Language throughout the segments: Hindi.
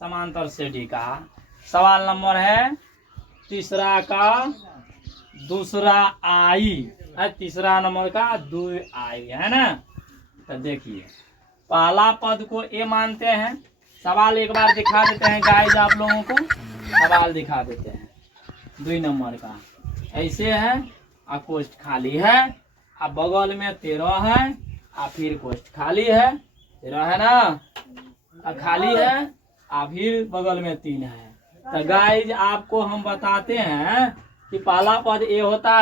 समांतर से डी का। सवाल नंबर है तीसरा का दूसरा आई है, तीसरा नंबर का 2 आई है ना। तो देखिए पहला पद को ए मानते हैं। सवाल एक बार दिखा देते हैं गाइस, आप लोगों को सवाल दिखा देते हैं। 2 नंबर का ऐसे है, आ कोष्ठ खाली है, आ बगल में 13 है, आ फिर कोष्ठ खाली है, 13 है ना, आ खाली है, आ फिर बगल में 3 है। तो गाइस आपको हम बताते हैं कि पहला पद ए होता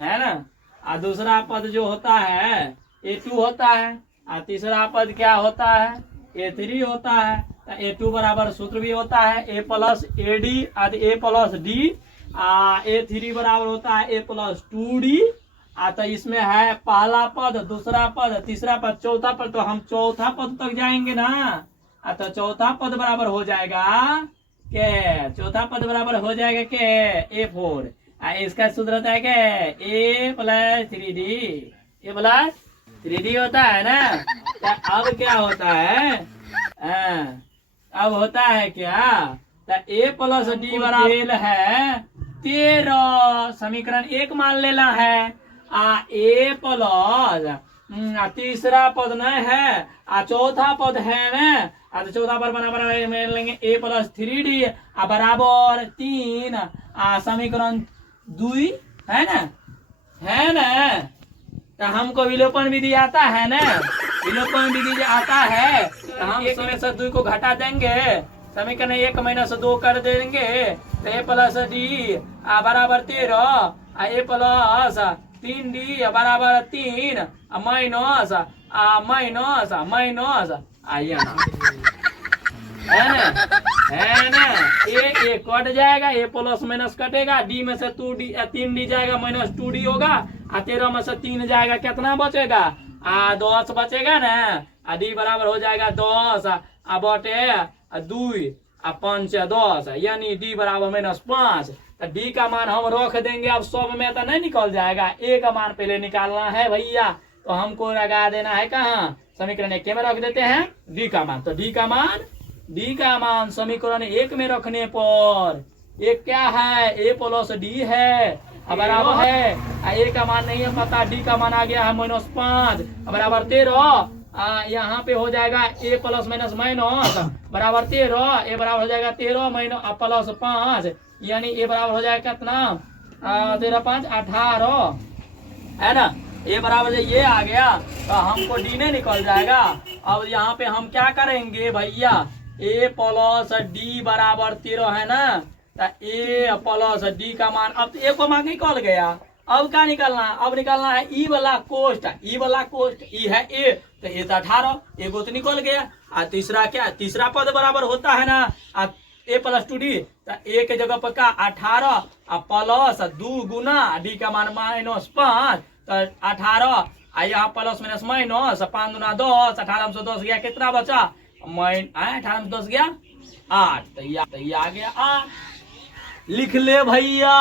है ना, आ दूसरा पद जो होता है A2 होता है, आ तीसरा पद क्या होता है A3 होता है। तो A2 बराबर सूत्र भी होता है A प्लस AD आदि A प्लस D, A3 बराबर होता है A प्लस 2D। तो इसमें है पहला पद, दूसरा पद, तीसरा पद, चौथा पद। तो हम चौथा पद तक जाएंगे ना। तो चौथा पद बराबर हो जाएगा के, चौथा पद बराबर हो जाएगा के A4। इसका सूत्र होता है के A plus 3D, A plus 3D होता है ना। तो अब क्या होता है, अब होता है क्या, तो A प्लस D बराबर है 13। समीकरण 1 मान लेना है। A प्लस तीसरा पद नहीं है, चौथा पद है ना। तो चौथा पद बराबर मान लेंगे A प्लस 3D बराबर 3। समीकरण 2 है ना, है ना। तो हमको विलोपन विधि आता है ना, विलोपन विधि आता है। तो हम 1 में से 2 को घटा देंगे, समीकरण 1 माइनस 2 कर देंगे। तो A प्लस D बराबर 13, A प्लस 3D बराबर 3 माइनस माइनस माइनस है ना। ए कट जाएगा, A प्लस माइनस कटेगा, D में से 3D जाएगा माइनस 2D होगा, 13 में से 3 जाएगा, कितना बचेगा 10 बचेगा ना। D बराबर हो जाएगा 10 बटे 2 5 10, यानी D बराबर माइनस 5। तो D का मान हम रख देंगे। अब सब में तो नहीं निकल जाएगा, A का मान पहले निकालना है भैया। तो हमको लगा देना है कहाँ, समीकरण 1 में रख देते हैं D का मान। तो D का मान समीकरण 1 में रखने पर एक क्या है A प्लस D है बराबर है, A का मान नहीं है पता, D का मान आ गया है -5 बराबर 13। यहाँ पे हो जाएगा A प्लस माइनस माइनस बराबर 13, A बराबर हो जाएगा 13 माइनस प्लस 5, यानी A बराबर हो जाएगा कितना 13 5 18 है ना। A बराबर ये आ गया, तो हमको D नहीं निकल जाएगा। अब यहाँ पे हम क्या करेंगे भैया, A प्लस D बराबर 13 है ना। तो A प्लस D का मान, अब तो A को मान निकल गया। अब क्या निकलना, अब निकलना है E वाला कोष्ठ, E वाला कोष्ठ, E है A, तो A तो 18, A को तो निकल गया। तीसरा क्या, तीसरा पद बराबर होता है ना A प्लस 2D। तो A के जगह पर का 18 प्लस 2 गुना D का मान -5, तो 18 यहाँ प्लस माइनस माइनस 5 गुना 10, 18 में 10 गया, कितना बचा 18 में 10 गया 8। तो ये आ गया 8। लिख ले भैया।